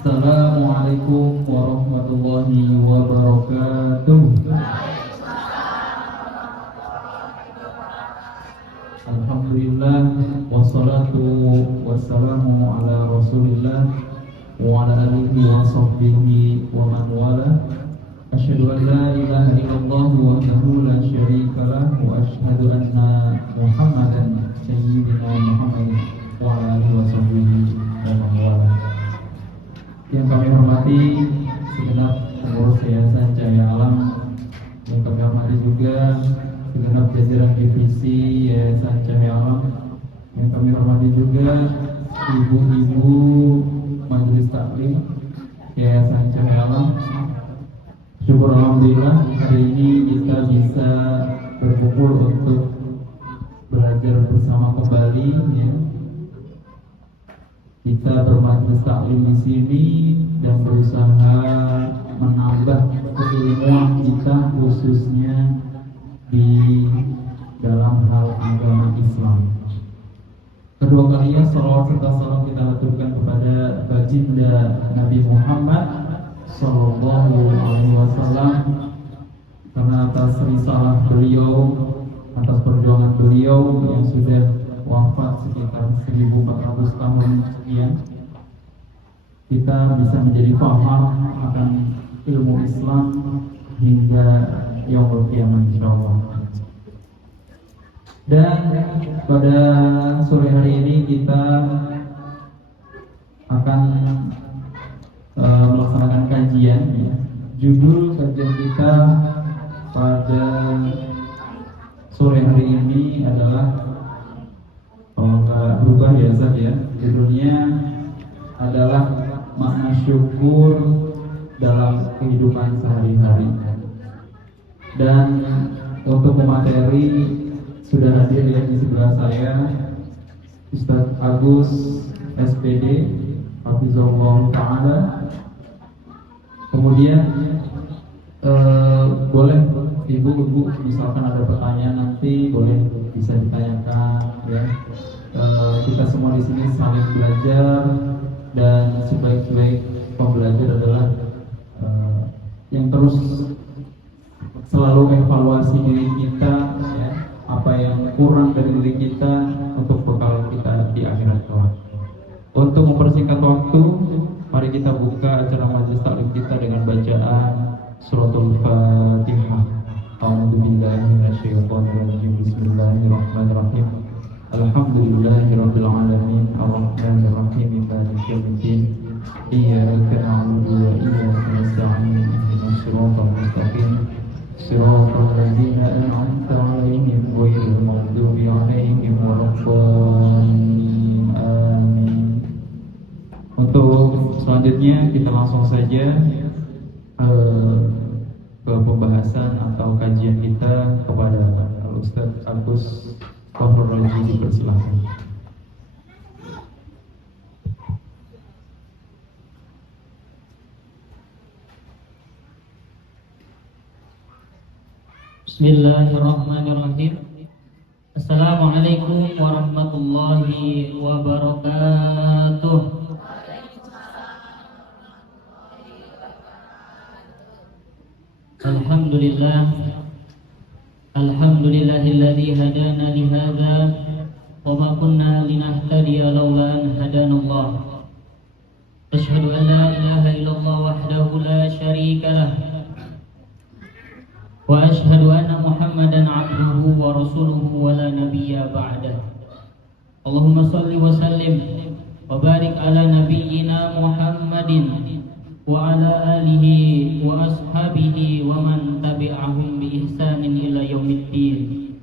Assalamualaikum warahmatullahi wabarakatuh. Alhamdulillah, wassalatu wassalamu ala rasulillah wa ala alihi wa sahbihi wa man wala. Asyhadu an la ilaha illallah wahdahu la syarikalah wa asyhadu anna Muhammadan sayyidina Muhammad wa ala alihi wa sahbihi wa man wala. Yang kami hormati segenap pengurus Yayasan Cahaya Alam, yang kami hormati juga segenap jajaran divisi Yayasan Cahaya Alam, yang kami hormati juga ibu-ibu Majelis Taklim Yayasan Cahaya Alam. Syukur alhamdulillah hari ini kita bisa berkumpul untuk belajar bersama kembali, ya. Kita bermajelis taklim di sini dan berusaha menambah keilmuan kita khususnya di dalam hal agama Islam. Kedua kalinya salawat serta salam kita aturkan kepada baginda Nabi Muhammad Sallallahu Alaihi Wasallam, karena atas risalah beliau, atas perjuangan beliau yang sudah wafat sekitar 1400 tahun sekian, kita bisa menjadi paham akan ilmu Islam hingga yaumul qiyamah insyaallah. Dan pada sore hari ini kita akan melaksanakan kajian, ya. Judul kajian kita pada sore hari ini adalah, kalau nggak berubah ya Zat, ya, judulnya adalah makna syukur dalam kehidupan sehari-hari. Dan untuk pemateri sudah hadir ya di sebelah saya Ustadz Agus SPD Hafizahullah Ta'ala. Kemudian boleh ibu-ibu misalkan ada pertanyaan nanti boleh bisa ditanyakan, ya. Kita semua di sini saling belajar, dan sebaik-baik pembelajar adalah yang terus selalu evaluasi diri kita, ya, apa yang kurang dari diri kita untuk bekal kita di akhirat kelak. Untuk mempersingkat waktu, mari kita buka acara majelis taklim kita dengan bacaan suratul Fatihah. A'udzu billahi minasyaitonir rajim. Bismillahirrahmanirrahim. Alhamdulillahirabbil alamin arrahmanir rahim maliki yaumiddin. Iyyaka na'budu wa iyyaka nasta'in. Ihdinas siratal mustaqim. Siratal ladzina an'amta 'alaihim ghairil maghdubi 'alaihim waladdallin. Amin. Untuk selanjutnya kita langsung saja ke pembahasan atau kajian kita kepada Ustaz Agus Fahru Raji, dipersilakan. Bismillahirrahmanirrahim. Assalamualaikum warahmatullahi wabarakatuh. Alhamdulillahilladzi hadana li hadza wa ma kunna linahtadiya laula an hadanallah. Asyhadu an la ilaha illallah wahdahu la syarika lah. Wa asyhadu anna Muhammadan 'abduhu wa rasuluhu wa la nabiyya ba'dah. Allahumma shalli wa sallim wa barik ala nabiyyina Muhammadin wa ala alihi wa ashabihi wa man tabi'ahum bi ihsanin ila yaumiddin.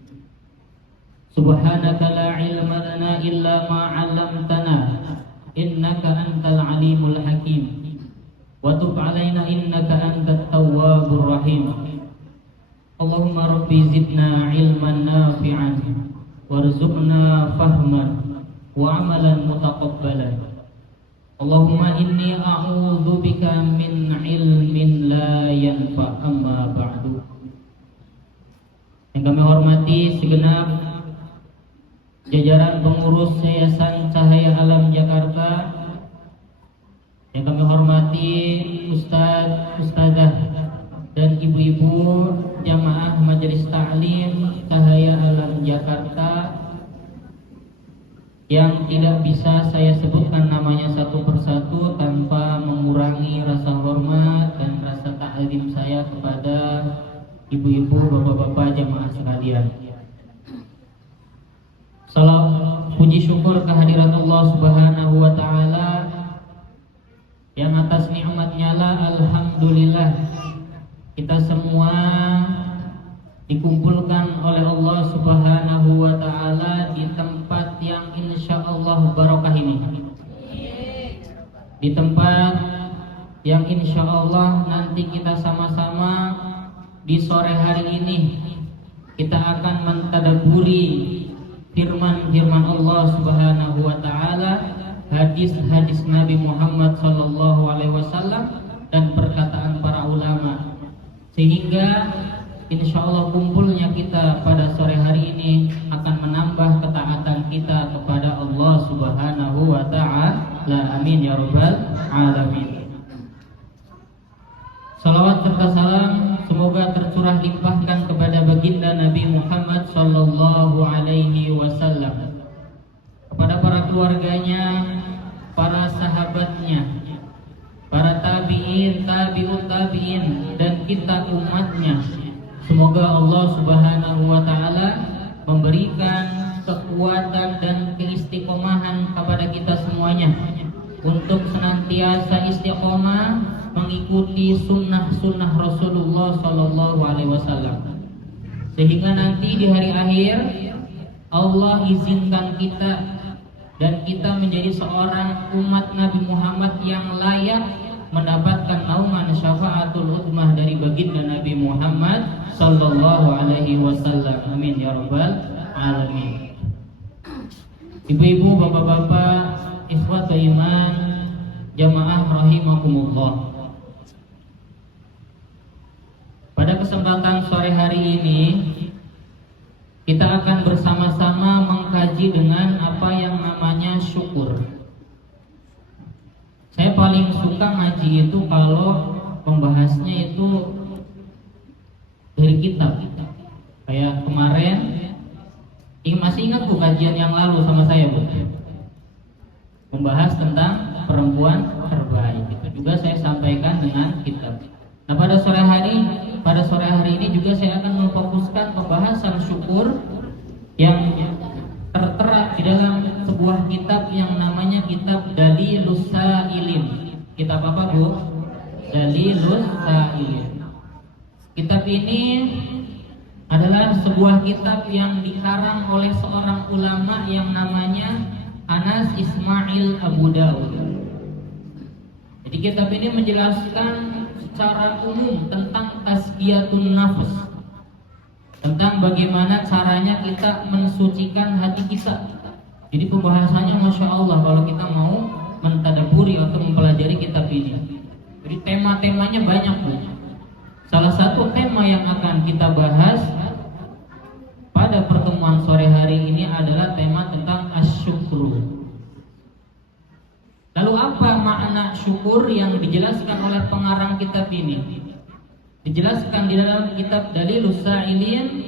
Subhanaka la ilma lana illa ma 'allamtana innaka antal alimul hakim wa tub 'alaina innaka antat tawwabur rahim. Allahumma rabbi zidna ilman nafi'an warzuqna fahman wa 'amalan mutaqabbalan. Allahumma inni a'udzu bika min ilmin la yanfa, amma ba'du. Yang kami hormati segenap jajaran pengurus Yayasan Cahaya Alam Jakarta, yang kami hormati hormati Ustadz, Ustadzah dan ibu-ibu jamaah Majelis Ta'lim Cahaya Alam Jakarta yang tidak bisa saya sebutkan namanya satu persatu tanpa mengurangi rasa hormat dan rasa ta'zim saya kepada ibu-ibu, bapak-bapak jamaah sekalian. Salam puji syukur kehadirat Allah Subhanahu wa taala yang atas nikmatnya lah alhamdulillah kita semua dikumpulkan oleh Allah Subhanahu wa taala di tempat yang insyaallah barokah ini. Di tempat yang insyaallah nanti kita sama-sama di sore hari ini kita akan mentadabburi firman-firman Allah Subhanahu wa taala, hadis-hadis Nabi Muhammad sallallahu alaihi wasallam dan perkataan para ulama. Sehingga insyaallah kumpulnya kita pada sore hari ini akan menambah ketaatan kita kepada Allah Subhanahu wa taala. Amin ya rabbal alamin. Salawat serta salam semoga tercurah limpahkan kepada baginda Nabi Muhammad sallallahu alaihi wasallam, kepada para keluarganya, para sahabatnya, para tabi'in, tabi'ut tabi'in dan kita umatnya. Semoga Allah Subhanahu wa taala memberikan kekuatan dan keistiqomahan kepada kita semuanya untuk senantiasa istiqomah mengikuti sunnah-sunnah Rasulullah Sallallahu Alaihi Wasallam, sehingga nanti di hari akhir Allah izinkan kita dan kita menjadi seorang umat Nabi Muhammad yang layak mendapatkan naungan syafaatul ummah dari baginda Nabi Muhammad Sallallahu Alaihi Wasallam. Amin ya rabbal alamin. Ibu-ibu, bapak-bapak, ikhwat iman, jamaah rahimakumullah. Pada kesempatan sore hari ini kita akan bersama-sama mengkaji dengan apa yang namanya syukur. Saya paling suka ngaji itu kalau membahasnya itu dari kitab. Kayak kemarin, masih ingat Bu kajian yang lalu sama saya Bu? Membahas tentang perempuan terbaik. Itu juga saya sampaikan dengan kitab. Nah pada sore hari ini juga saya akan memfokuskan pembahasan syukur yang tertera di dalam sebuah kitab yang namanya kitab Dalilus Sa'ilin. Kitab apa Bu? Dalilus Sa'ilin. Kitab ini adalah sebuah kitab yang dikarang oleh seorang ulama yang namanya Anas Ismail Abu Daud. Jadi kitab ini menjelaskan secara umum tentang tazkiyatun nafs, tentang bagaimana caranya kita mensucikan hati kita. Jadi pembahasannya Masya Allah kalau kita mau mentadaburi atau mempelajari kitab ini. Jadi tema-temanya banyak Bu. Salah satu tema yang akan kita bahas pada pertemuan sore hari ini adalah tema tentang asyukru. Lalu apa makna syukur yang dijelaskan oleh pengarang kitab ini? Dijelaskan di dalam kitab Dalilus Sa'ilin,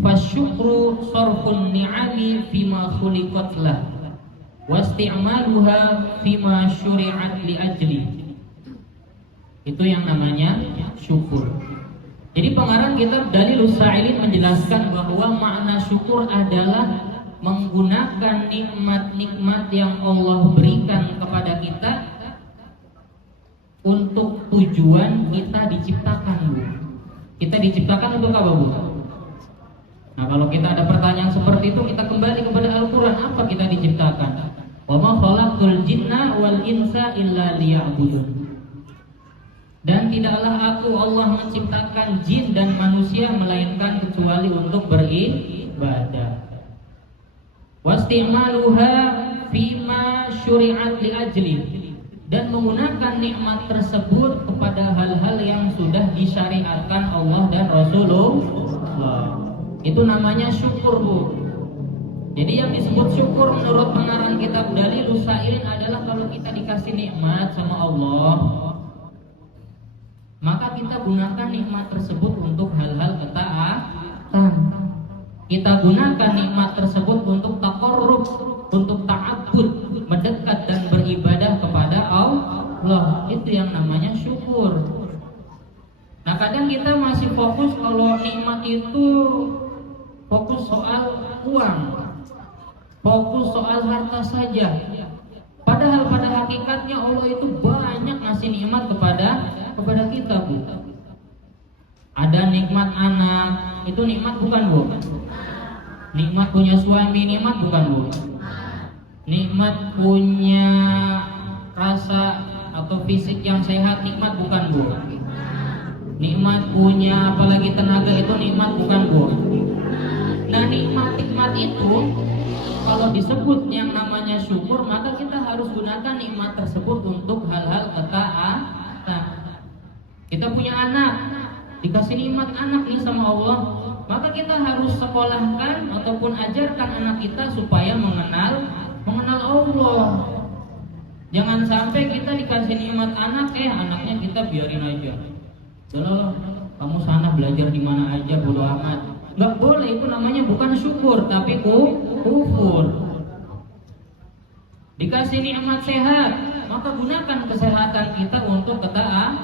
fasyukru sarfun ni'ami fima khuliqat lah wasti'maluha fima syuri'at li ajli. Itu yang namanya syukur. Jadi pengarang kitab Dalilus Sa'ilin menjelaskan bahwa makna syukur adalah menggunakan nikmat-nikmat yang Allah berikan kepada kita untuk tujuan kita diciptakan Bu. Kita diciptakan untuk apa Bu? Nah kalau kita ada pertanyaan seperti itu, kita kembali kepada Al-Quran. Apa kita diciptakan? Wa ma khalaqtul jinna wal insa illa liya'budun. Dan tidaklah aku Allah menciptakan jin dan manusia melainkan kecuali untuk beribadah. Wasti'maluha fima syuri'at li ajli, dan menggunakan nikmat tersebut kepada hal-hal yang sudah disyariatkan Allah dan Rasulullah. Itu namanya syukur Bu. Jadi yang disebut syukur menurut pengarang kitab Dalilus Sa'ilin adalah kalau kita dikasih nikmat sama Allah, kita gunakan nikmat tersebut untuk hal-hal ketaatan. Kita gunakan nikmat tersebut untuk taqarrub, untuk ta'abbud, mendekat dan beribadah kepada Allah. Itu yang namanya syukur. Nah, kadang kita masih fokus kalau nikmat itu fokus soal uang, fokus soal harta saja. Padahal pada hakikatnya Allah itu banyak ngasih nikmat kepada kita, Bu. Ada nikmat anak, itu nikmat bukan, Bu? Nikmat punya suami, nikmat bukan, Bu? Nikmat punya rasa atau fisik yang sehat, nikmat bukan, Bu? Nikmat punya apalagi tenaga, itu nikmat bukan, Bu? Nah, nikmat-nikmat itu kalau disebut yang namanya syukur, maka kita harus gunakan nikmat tersebut untuk hal-hal ketaatan. Kita punya anak, dikasih nikmat anak nih sama Allah, maka kita harus sekolahkan ataupun ajarkan anak kita supaya mengenal Allah. Jangan sampai kita dikasih nikmat anak, anaknya kita biarin aja. Udah, kamu sana belajar di mana aja, bodo amat. Nggak boleh, itu namanya bukan syukur, tapi kufur. Dikasih nikmat sehat, maka gunakan kesehatan kita untuk ketaatan.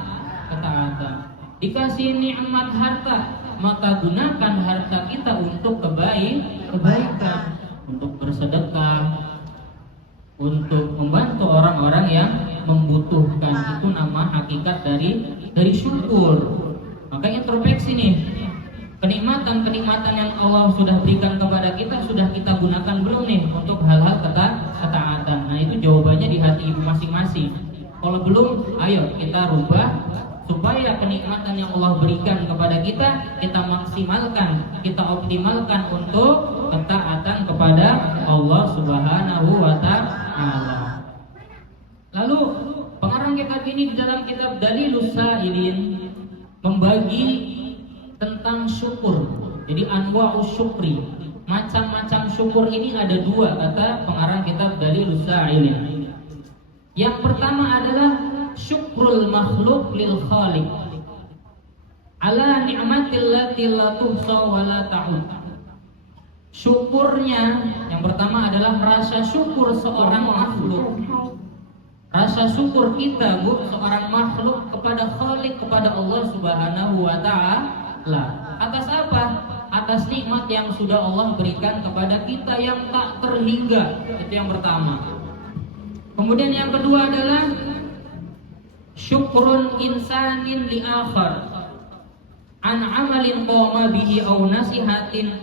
Dikasih nikmat harta, maka gunakan harta kita untuk kebaikan, untuk bersedekah, untuk membantu orang-orang yang membutuhkan. Itu nama hakikat dari syukur. Maka introspeksi nih, kenikmatan-kenikmatan yang Allah sudah berikan kepada kita sudah kita gunakan belum nih untuk hal-hal ketaatan. Nah, itu jawabannya di hati ibu masing-masing. Kalau belum, ayo kita rubah supaya kenikmatan yang Allah berikan kepada kita maksimalkan, kita optimalkan untuk ketaatan kepada Allah Subhanahu wa Ta'ala. Lalu pengarang kitab ini di dalam kitab Dalilus Sa'ilin membagi tentang syukur. Jadi anwa'us syukri, macam-macam syukur ini ada dua, kata pengarang kitab Dalilus Sa'ilin. Yang pertama adalah syukrul makhluk lil khaliq ala ni'matil lati la tuhsa wa la ta'ud. Syukurnya yang pertama adalah rasa syukur seorang makhluk. Rasa syukur kita, Bu, seorang makhluk kepada Khalik, kepada Allah Subhanahu wa Ta'ala. Atas apa? Atas nikmat yang sudah Allah berikan kepada kita yang tak terhingga. Itu yang pertama. Kemudian yang kedua adalah syukrun insanin li akhar an amalin qama bihi aw nasihatin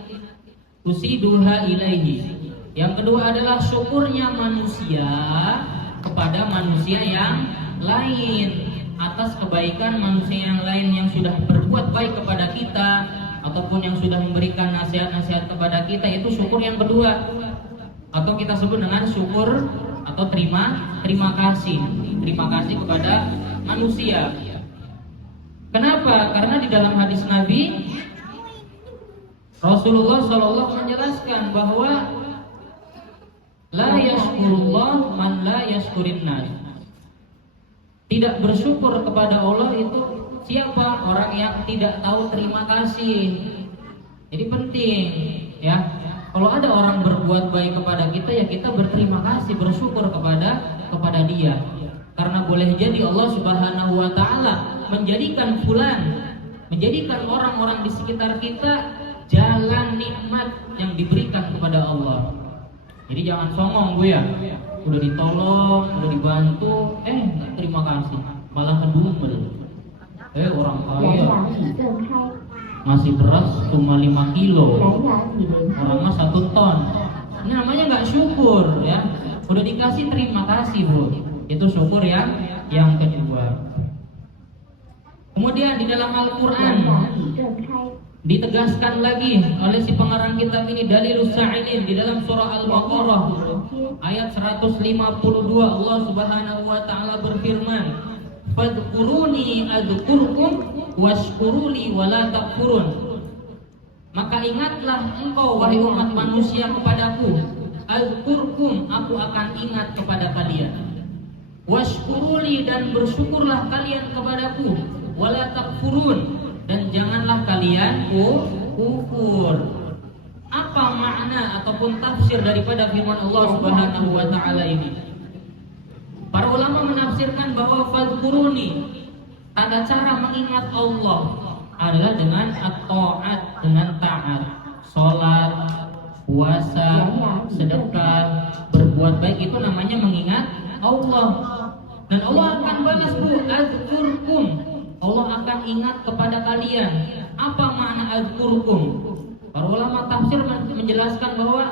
tusiduha ilaihi. Yang kedua adalah syukurnya manusia kepada manusia yang lain, atas kebaikan manusia yang lain yang sudah berbuat baik kepada kita ataupun yang sudah memberikan nasihat-nasihat kepada kita. Itu syukur yang kedua, atau kita sebut dengan syukur atau terima kasih kepada manusia. Kenapa? Karena di dalam hadis Nabi Rasulullah SAW menjelaskan bahwa la yashkurullah man la yashkurin nas. Tidak bersyukur kepada Allah itu siapa? Orang yang tidak tahu terima kasih. Jadi penting, ya. Kalau ada orang berbuat baik kepada kita, ya kita berterima kasih, bersyukur kepada dia. Karena boleh jadi Allah Subhanahu wa Ta'ala menjadikan orang-orang di sekitar kita jalan nikmat yang diberikan kepada Allah. Jadi jangan songong, Bu, ya. Udah ditolong, udah dibantu, nggak terima kasih, malah ngedumel. Orang kaya masih beras cuma 5 kilo, orang mah 1 ton. Ini namanya nggak syukur, ya. Udah dikasih terima kasih, Bu. Itu syukur yang kedua. Kemudian di dalam Al-Quran ditegaskan lagi oleh si pengarang kitab ini, Dalilus Sa'ilin, di dalam surah Al-Baqarah ayat 152, Allah Subhanahu wa Ta'ala berfirman, fadkuruni adzkurkum washkuruli wala takfurun. Maka ingatlah engkau wahai umat manusia kepadaku, adzkurkum, aku akan ingat kepada kalian, washkuruli, dan bersyukurlah kalian kepadaku, wala takfurun, dan janganlah kalian kufur. Apa makna ataupun tafsir daripada firman Allah Subhanahu wa taala ini? Para ulama menafsirkan bahwa fadhkuruni, tanda cara mengingat Allah adalah dengan at-ta'at, dengan taat, salat, puasa, sedekah, berbuat baik, itu namanya mengingat Allah. Dan Allah akan balas, azkurkum, Allah akan ingat kepada kalian. Apa makna azkurkum? Para ulama tafsir menjelaskan bahwa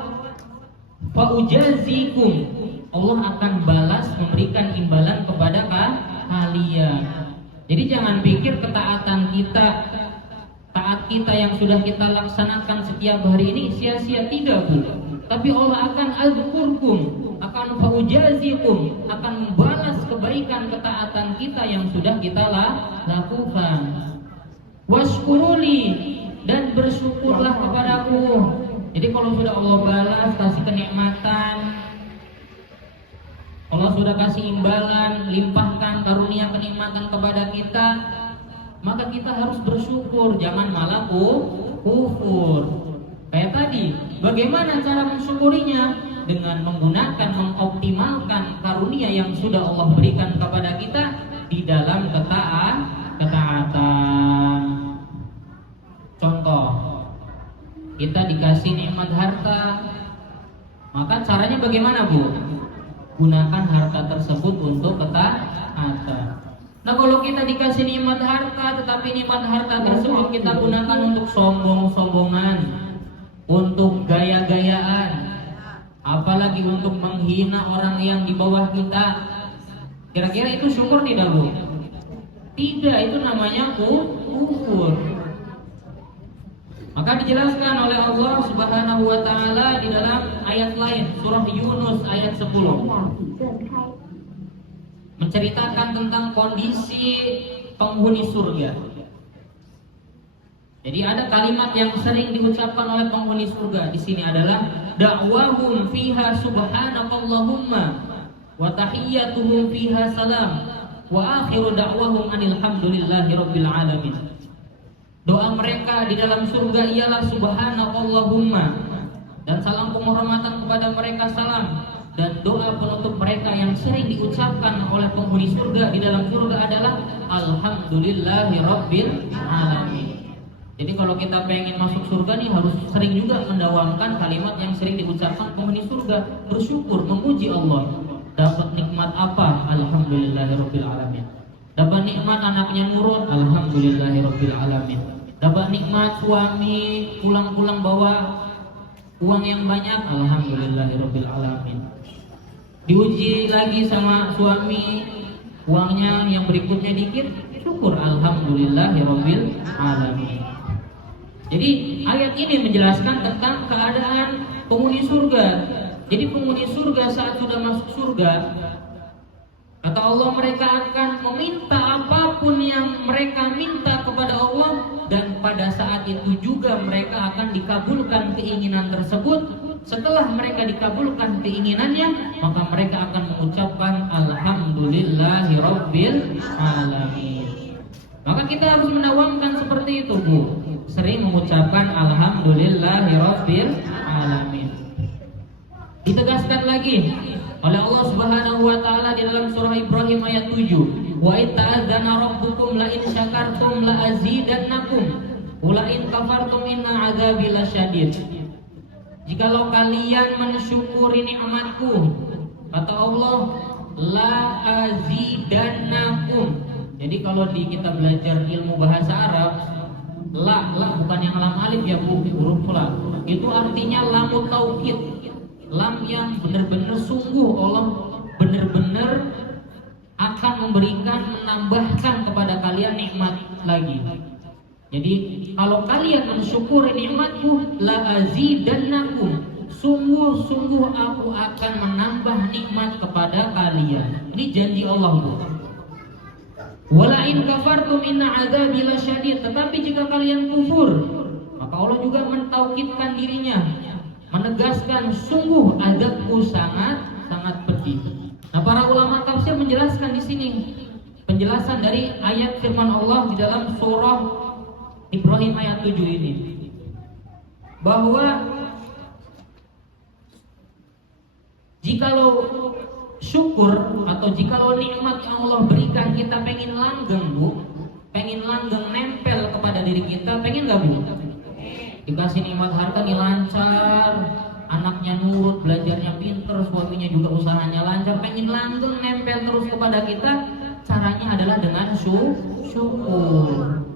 faujazikum, Allah akan balas, memberikan imbalan kepada kalian. Jadi jangan pikir ketaatan kita, taat kita yang sudah kita laksanakan setiap hari ini sia-sia, tidak, Bu. Tapi Allah akan azkurkum, akan faujazikum, akan membalas kebaikan ketaatan kita yang sudah kita lakukan. Washkuruli, dan bersyukurlah kepadaku. Jadi kalau sudah Allah balas, kasih kenikmatan, Allah sudah kasih imbalan, limpahkan karunia kenikmatan kepada kita, maka kita harus bersyukur, jangan malah kufur. Kayak tadi, bagaimana cara mensyukurinya? Dengan menggunakan, mengoptimalkan karunia yang sudah Allah berikan kepada kita di dalam ketaatan. Contoh, kita dikasih nikmat harta, maka caranya bagaimana, Bu? Gunakan harta tersebut untuk ketaatan. Nah, kalau kita dikasih nikmat harta, tetapi nikmat harta tersebut kita gunakan untuk sombong-sombongan, untuk gaya-gayaan, apalagi untuk menghina orang yang di bawah kita, kira-kira itu syukur tidak, Bu? Tidak, itu namanya kufur. Maka dijelaskan oleh Allah Subhanahu wa taala di dalam ayat lain, surah Yunus ayat 10, menceritakan tentang kondisi penghuni surga. Jadi ada kalimat yang sering diucapkan oleh penghuni surga di sini adalah da'wahum fiha subhanakallahumma wa tahiyyatuhum fiha salam wa akhiru da'wahum anil hamdulillahi rabbil alamin. Doa mereka di dalam surga ialah subhanakallahumma, dan salam penghormatan kepada mereka salam, dan doa penutup mereka yang sering diucapkan oleh penghuni surga di dalam surga adalah alhamdulillahi rabbil alamin. Jadi kalau kita pengen masuk surga nih harus sering juga mendawamkan kalimat yang sering diucapkan penghuni surga, bersyukur, memuji Allah. Dapat nikmat apa? Alhamdulillahi rabbil alamin. Dapat nikmat anaknya nurun, alhamdulillahi rabbil alamin. Dapat nikmat suami pulang-pulang bawa uang yang banyak, alhamdulillahi rabbil alamin. Diuji lagi sama suami, uangnya yang berikutnya dikit, syukur, alhamdulillahi rabbil alamin. Jadi ayat ini menjelaskan tentang keadaan penghuni surga. Jadi penghuni surga saat sudah masuk surga, kata Allah, mereka akan meminta apapun yang mereka minta kepada Allah, dan pada saat itu juga mereka akan dikabulkan keinginan tersebut. Setelah mereka dikabulkan keinginannya, maka mereka akan mengucapkan alhamdulillahi rabbil alamin. Maka kita harus mendawamkan seperti itu, Bu. Sering mengucapkan alhamdulillahi rabbil alamin. Ditegaskan lagi oleh Allah Subhanahu wa taala di dalam surah Ibrahim ayat 7, wa ta'adzana rabbukum la in syakartum la azidannakum wa la in kafartum inna adzabi lasyadid. Jikalau kalian mensyukuri nikmatku, kata Allah, la azidannakum. Jadi kalau kita belajar ilmu bahasa Arab, la bukan yang lam alif ya, Bu, huruf la. Itu artinya lamut taukid. Lam yang benar-benar sungguh, Allah benar-benar akan memberikan, menambahkan kepada kalian nikmat lagi. Jadi kalau kalian mensyukuri nikmatku, la azidannakum, sungguh-sungguh aku akan menambah nikmat kepada kalian. Ini janji Allah, Bu. Wala in kafartum inna adzabi lasyadid. Tetapi jika kalian kufur, maka Allah juga mentaukidkan dirinya, menegaskan sungguh azabku sangat pedih. Nah, para ulama tafsir menjelaskan di sini penjelasan dari ayat firman Allah di dalam surah Ibrahim ayat 7 ini, bahwa jikalau syukur atau jikalau nikmat yang Allah berikan kita pengen langgeng Bu, pengen langgeng nempel kepada diri kita, pengen gak Bu? Dikasih nikmat harta nih lancar, anaknya nurut, belajarnya pinter, suaminya juga usahanya lancar, pengen langgeng nempel terus kepada kita, caranya adalah dengan syukur.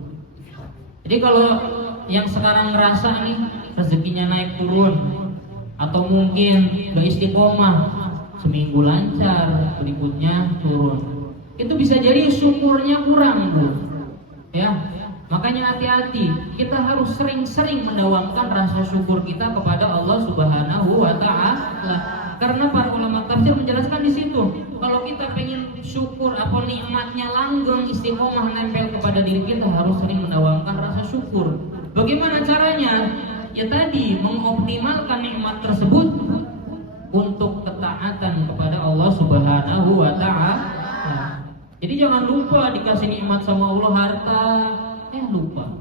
Jadi kalau yang sekarang ngerasa nih rezekinya naik turun, atau mungkin gak istiqomah, seminggu lancar, berikutnya turun, itu bisa jadi syukurnya kurang Bu. Ya, makanya hati-hati, kita harus sering-sering mendawamkan rasa syukur kita kepada Allah Subhanahu wa Ta'ala. Karena para ulama tafsir menjelaskan di situ, kalau kita pengen syukur apa nikmatnya langgeng, istiqomah nempel kepada diri kita, harus sering mendawamkan rasa syukur. Bagaimana caranya? Ya tadi, mengoptimalkan nikmat tersebut untuk ketaatan kepada Allah Subhanahu wa Ta'ala. Jadi jangan lupa dikasih nikmat sama Allah harta, lupa.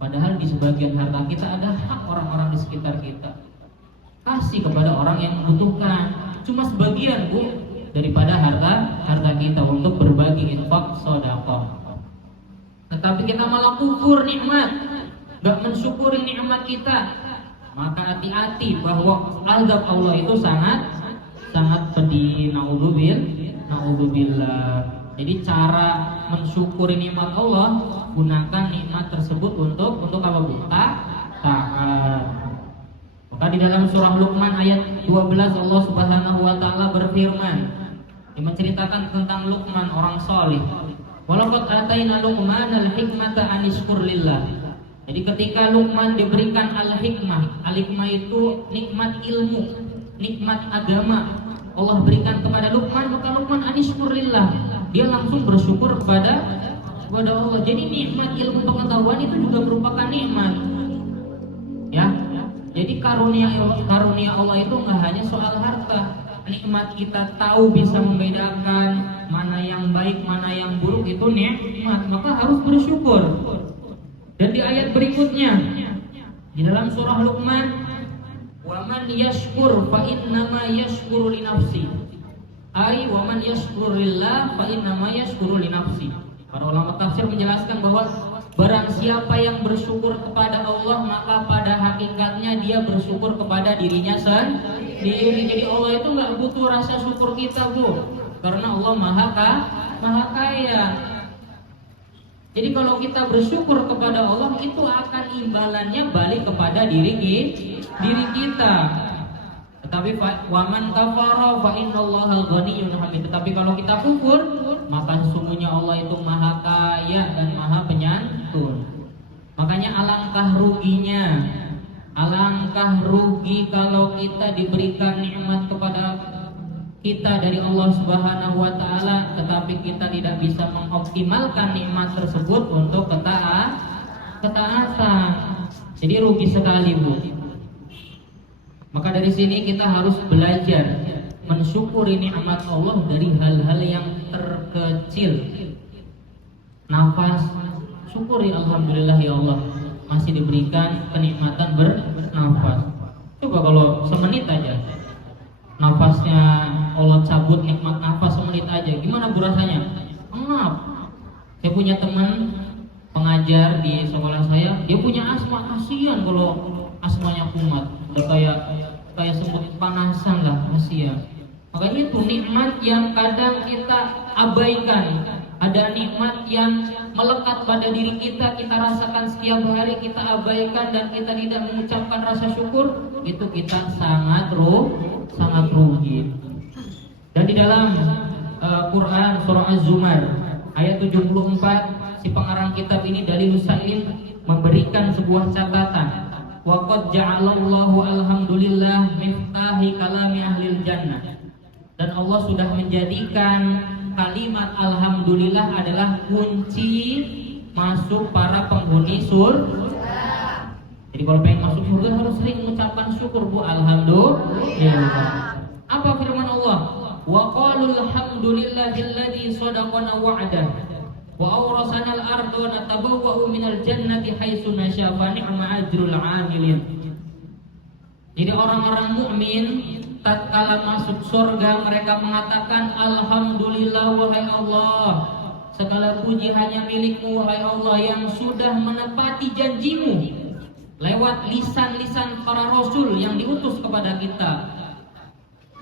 Padahal di sebagian harta kita ada hak orang-orang di sekitar kita. Kasih kepada orang yang membutuhkan. Cuma sebagian Bu daripada harta kita untuk berbagi, infak, sedekah. Tetapi kita malah kufur nikmat, gak mensyukuri nikmat kita. Maka hati-hati bahwa azab Allah itu sangat pedih. Naudzubillah. Jadi cara mensyukuri nikmat Allah, gunakan nikmat tersebut untuk apa Bu? Taat. Maka di dalam surah Luqman ayat 12 Allah Subhanahu wa Ta'ala berfirman, yang menceritakan tentang Luqman orang saleh. Walaqad ataina Luqmanal hikmata an yashkur lillah. Jadi ketika Luqman diberikan al-hikmah, al-hikmah itu nikmat ilmu, nikmat agama, Allah berikan kepada Luqman, maka Luqman an yashkur lillah, dia langsung bersyukur kepada Allah. Jadi nikmat ilmu pengetahuan itu juga merupakan nikmat. Ya. Jadi karunia Allah itu nggak hanya soal harta. Nikmat kita tahu bisa membedakan mana yang baik, mana yang buruk, itu nikmat. Maka harus bersyukur. Dan di ayat berikutnya di dalam surah Luqman, "Wa man yashkur fa innama yashkuru li nafsi." Ai wa man yashkuru lillah fa innama yashkuru li nafsi. Para ulama tafsir menjelaskan bahwa barang siapa yang bersyukur kepada Allah, maka pada hakikatnya dia bersyukur kepada dirinya sendiri. Jadi Allah itu nggak butuh rasa syukur kita Bu, karena Allah maha kaya. Jadi kalau kita bersyukur kepada Allah, itu akan imbalannya balik kepada diri kita. Tetapi waman kafara fa innallaha ghaniyyun hamid. Tetapi kalau kita kufur, maka sesungguhnya Allah itu maha kaya dan maha penyantun. Makanya alangkah rugi kalau kita diberikan nikmat kepada kita dari Allah Subhanahu wa Ta'ala, tetapi kita tidak bisa mengoptimalkan nikmat tersebut untuk ketaatan. Jadi rugi sekali Bu. Maka dari sini kita harus belajar mensyukuri nikmat Allah dari hal-hal yang terkecil. Nafas, syukuri alhamdulillah ya Allah masih diberikan kenikmatan bernafas. Coba kalau semenit aja nafasnya Allah cabut, nikmat nafas semenit aja, gimana Bu rasanya? Engap. Saya punya teman pengajar di sekolah saya, dia punya asma, kasihan kalau asmanya kumat, udah kayak semut panasan lah, kasihan. Makanya itu nikmat yang kadang kita abaikan. Ada nikmat yang melekat pada diri kita rasakan setiap hari, kita abaikan dan kita tidak mengucapkan rasa syukur, itu kita sangat rugi. Dan di dalam Quran surah Az-Zumar ayat 74, si pengarang kitab ini Dalilus Salim memberikan sebuah catatan. Wa qad ja'alallahu alhamdulillah miftahi kalami ahlil jannah. Dan Allah sudah menjadikan kalimat alhamdulillah adalah kunci masuk para penghuni surga. Jadi kalau pengen masuk surga harus sering mengucapkan syukur Bu, alhamdulillah. Apa firman Allah? Wa qalul hamdulillahilladzi shadaqana wa'dah Wa awrasanal arda wa natabawwa'u minal jannati haitsu nasya fa ni'ma ajrul 'amilin. Jadi orang-orang mukmin tatkala masuk surga mereka mengatakan alhamdulillah wahai Allah, segala puji hanya milik-Mu wahai Allah yang sudah menepati janji-Mu lewat lisan-lisan para rasul yang diutus kepada kita.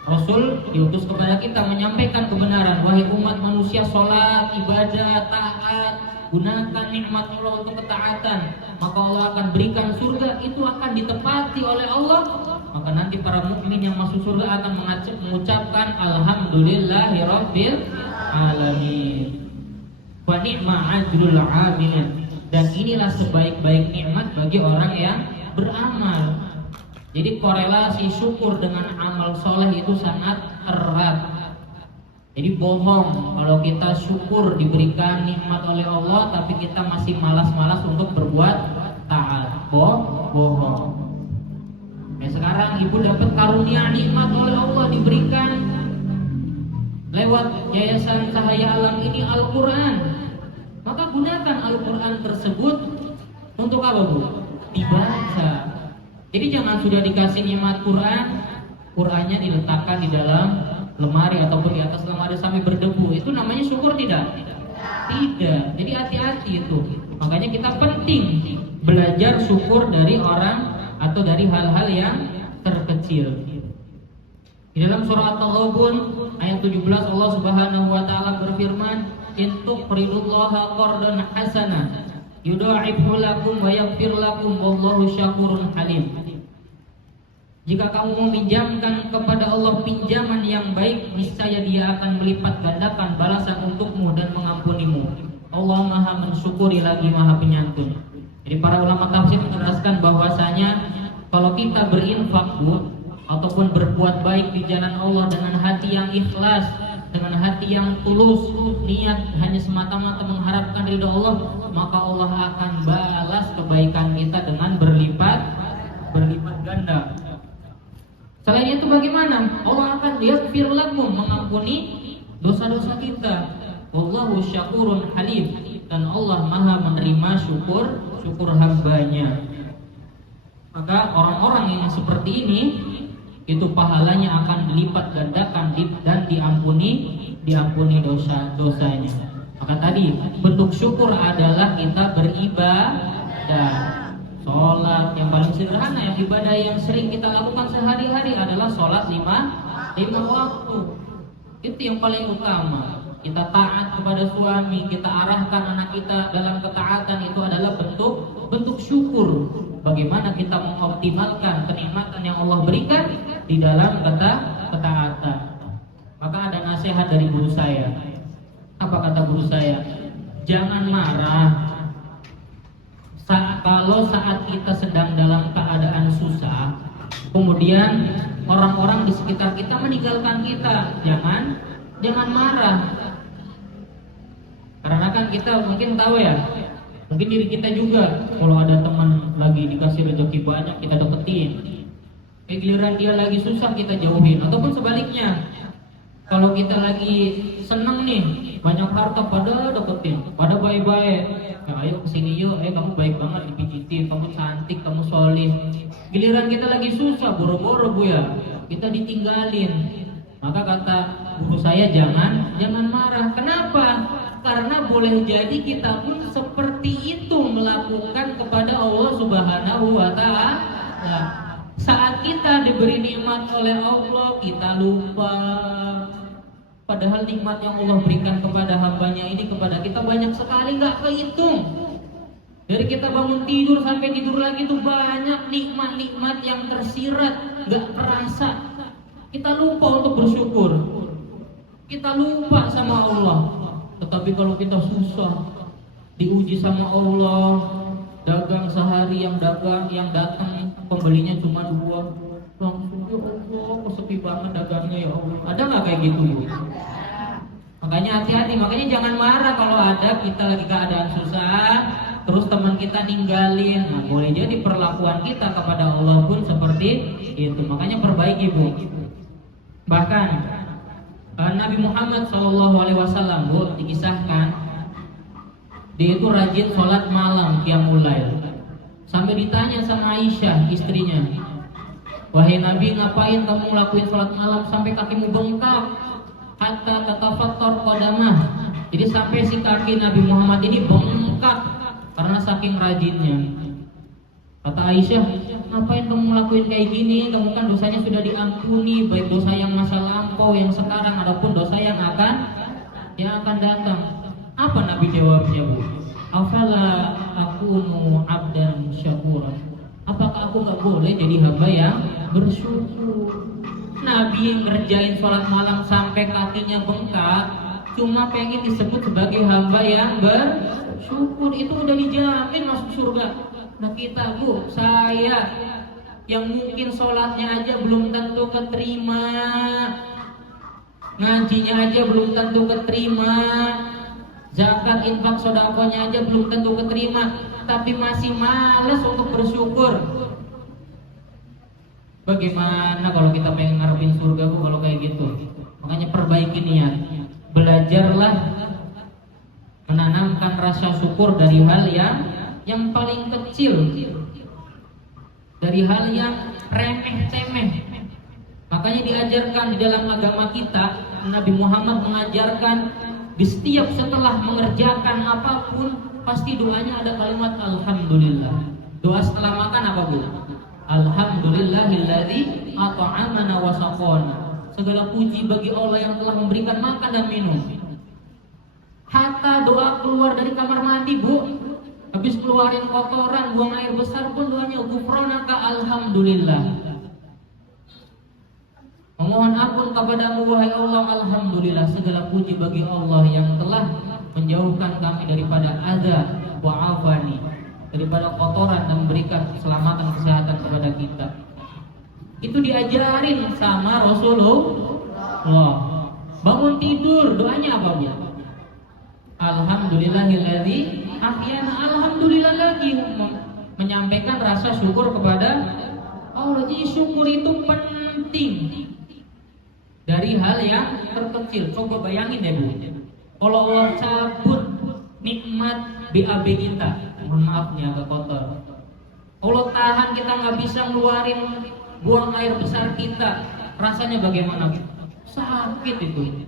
Rasul diutus kepada kita menyampaikan kebenaran. Wahai umat manusia, sholat, ibadah, taat, gunakan nikmat Allah untuk ketaatan, maka Allah akan berikan surga. Itu akan ditepati oleh Allah. Maka nanti para mukmin yang masuk surga akan mengucapkan alhamdulillahirabbil alamin. Wa ni'ma ajrul 'amilin. Dan inilah sebaik-baik nikmat bagi orang yang beramal. Jadi korelasi syukur dengan amal soleh itu sangat erat. Jadi bohong kalau kita syukur diberikan nikmat oleh Allah tapi kita masih malas-malas untuk berbuat taat. Bohong. Sekarang ibu dapat karunia nikmat oleh Allah diberikan lewat Yayasan Cahaya Alam ini Al-Quran. Maka gunakan Al-Quran tersebut untuk apa, Bu? Dibaca. Jadi jangan sudah dikasih nikmat Quran, Qurannya diletakkan di dalam lemari ataupun di atas lemari sampai berdebu. Itu namanya syukur tidak? Tidak. Jadi hati-hati itu. Makanya kita penting belajar syukur dari orang atau dari hal-hal yang terkecil. Di dalam surah At-Taghabun ayat 17 Allah Subhanahu wa taala berfirman, "In tuqridullaha qardan hasanah yudha'ifhu lakum wa yaghfir lakum wallahu syakurun halim." Jika kamu meminjamkan kepada Allah pinjaman yang baik, niscaya Dia akan melipat gandakan balasan untukmu dan mengampunimu. Allah Maha mensyukuri lagi Maha penyantun. Jadi para ulama tafsir menjelaskan bahwasanya kalau kita berinfak, Bu, ataupun berbuat baik di jalan Allah dengan hati yang ikhlas, dengan hati yang tulus, niat hanya semata-mata mengharapkan ridha Allah, maka Allah akan balas kebaikan kita dengan berlipat ganda. Selain itu bagaimana? Allah akan yaghfir lakum, mengampuni dosa-dosa kita. Wallahu syakurun halim, dan Allah Maha menerima syukur hambanya. Maka orang-orang yang seperti ini itu pahalanya akan dilipat gandakan dan diampuni dosa-dosanya. Maka tadi bentuk syukur adalah kita beribadah. Sholat yang paling sederhana, yang ibadah yang sering kita lakukan sehari-hari adalah sholat lima waktu. Itu yang paling utama. Kita taat kepada suami, kita arahkan anak kita dalam ketaatan, itu adalah bentuk syukur. Bagaimana kita mengoptimalkan kenikmatan yang Allah berikan di dalam ketaatan. Maka ada nasihat dari guru saya. Apa kata guru saya? Jangan marah kalau saat kita sedang dalam keadaan susah, kemudian orang-orang di sekitar kita meninggalkan kita. Jangan marah. Karena kan kita mungkin tahu ya, mungkin diri kita juga, kalau ada teman lagi dikasih rezeki banyak kita deketin, giliran dia lagi susah kita jauhin. Ataupun sebaliknya, kalau kita lagi seneng nih, banyak harta pada deketin, pada baik-baik. Ya, ayo kesini yuk, kamu baik banget, dipijitin, kamu cantik, kamu solih. Giliran kita lagi susah, boro-boro Bu ya, kita ditinggalin. Maka kata guru saya, jangan marah. Kenapa? Karena boleh jadi kita pun seperti itu melakukan kepada Allah Subhanahu wa ta'ala. Saat kita diberi nikmat oleh Allah, kita lupa. Padahal nikmat yang Allah berikan kepada hambanya ini kepada kita banyak sekali, gak kehitung. Dari kita bangun tidur sampai tidur lagi itu banyak nikmat-nikmat yang tersirat, gak terasa. Kita lupa untuk bersyukur. Kita lupa sama Allah. Tetapi kalau kita susah, diuji sama Allah, dagang sehari yang datang pembelinya cuma 2. Langsung, ya Allah, kok sepi banget dagangnya ya Allah. Ada nggak kayak gitu, Bu? Makanya hati-hati, makanya jangan marah kalau ada kita lagi keadaan susah, terus teman kita ninggalin. Nah, boleh jadi perlakuan kita kepada Allah pun seperti itu. Makanya perbaiki, Bu. Bahkan Nabi Muhammad SAW, Bu, dikisahkan Dia itu rajin sholat malam, qiyamul lail. Sampai ditanya sama Aisyah, istrinya, wahai Nabi, ngapain kamu lakuin sholat malam sampai kakimu bengkak? Hatta tatafattar qadamah. Jadi sampai si kaki Nabi Muhammad ini bengkak karena saking rajinnya. Kata Aisyah, ngapain kamu lakuin kayak gini? Kamu kan dosanya sudah diampuni, baik dosa yang masa lampau, yang sekarang, ataupun dosa yang akan datang. Apa Nabi jawabnya, Bu? Afala akunu abdan syakura. Apakah aku gak boleh jadi hamba yang bersyukur? Nabi yang ngerjain sholat malam sampai kakinya bengkak cuma pengen disebut sebagai hamba yang bersyukur. Itu udah dijamin masuk surga. Nah kita, Bu, saya yang mungkin sholatnya aja belum tentu keterima, ngajinya aja belum tentu keterima, zakat, infak, sedekahnya aja belum tentu keterima, tapi masih malas untuk bersyukur. Bagaimana kalau kita pengen ngarepin surga, Bu, kalau kayak gitu? Makanya perbaiki niat. Belajarlah menanamkan rasa syukur dari hal yang paling kecil, dari hal yang remeh-temeh. Makanya diajarkan di dalam agama kita, Nabi Muhammad mengajarkan di setiap setelah mengerjakan apapun pasti doanya ada kalimat alhamdulillah. Doa setelah makan apa, Bu? Alhamdulillahilladzi at'amana wa saqana. Segala puji bagi Allah yang telah memberikan makan dan minum. Hatta doa keluar dari kamar mandi, Bu, habis keluarin kotoran, buang air besar pun doanya ghufranaka alhamdulillah. Memohon ampun kepadamu wahai Allah, alhamdulillah, segala puji bagi Allah yang telah menjauhkan kami daripada adza wa afani, daripada kotoran dan memberikan keselamatan kesehatan kepada kita. Itu diajarin sama Rasulullah. Bangun tidur doanya apa, Bu? Alhamdulillahilladzi ahyana. Alhamdulillah lagi menyampaikan rasa syukur kepada Allah. Jadi syukur itu penting dari hal yang terkecil. Coba bayangin deh, Bu, kalau Allah cabut nikmat BAB kita, mohon maaf nih agak kotor, Allah tahan kita nggak bisa ngeluarin buang air besar kita, rasanya bagaimana? Sakit itu.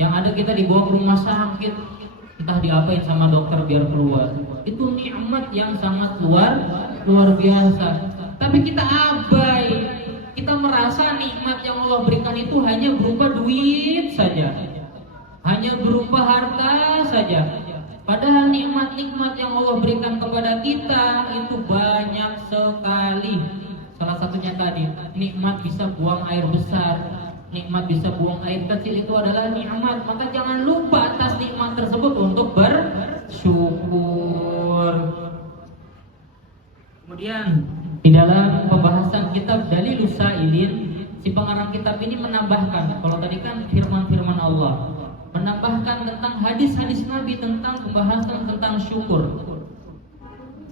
Yang ada kita dibawa ke rumah sakit, entah diapain sama dokter biar keluar. Itu nikmat yang sangat luar biasa. Tapi kita abai. Kita merasa nikmat yang Allah berikan itu hanya berupa duit saja, hanya berupa harta saja. Padahal nikmat-nikmat yang Allah berikan kepada kita itu banyak sekali. Salah satunya tadi, nikmat bisa buang air besar, nikmat bisa buang air kecil, itu adalah nikmat. Maka jangan lupa atas nikmat tersebut untuk bersyukur. Kemudian di dalam pembahasan kitab Dalilus Sa'ilin, si pengarang kitab ini menambahkan, kalau tadi kan firman-firman Allah, menambahkan tentang hadis-hadis Nabi tentang pembahasan tentang syukur.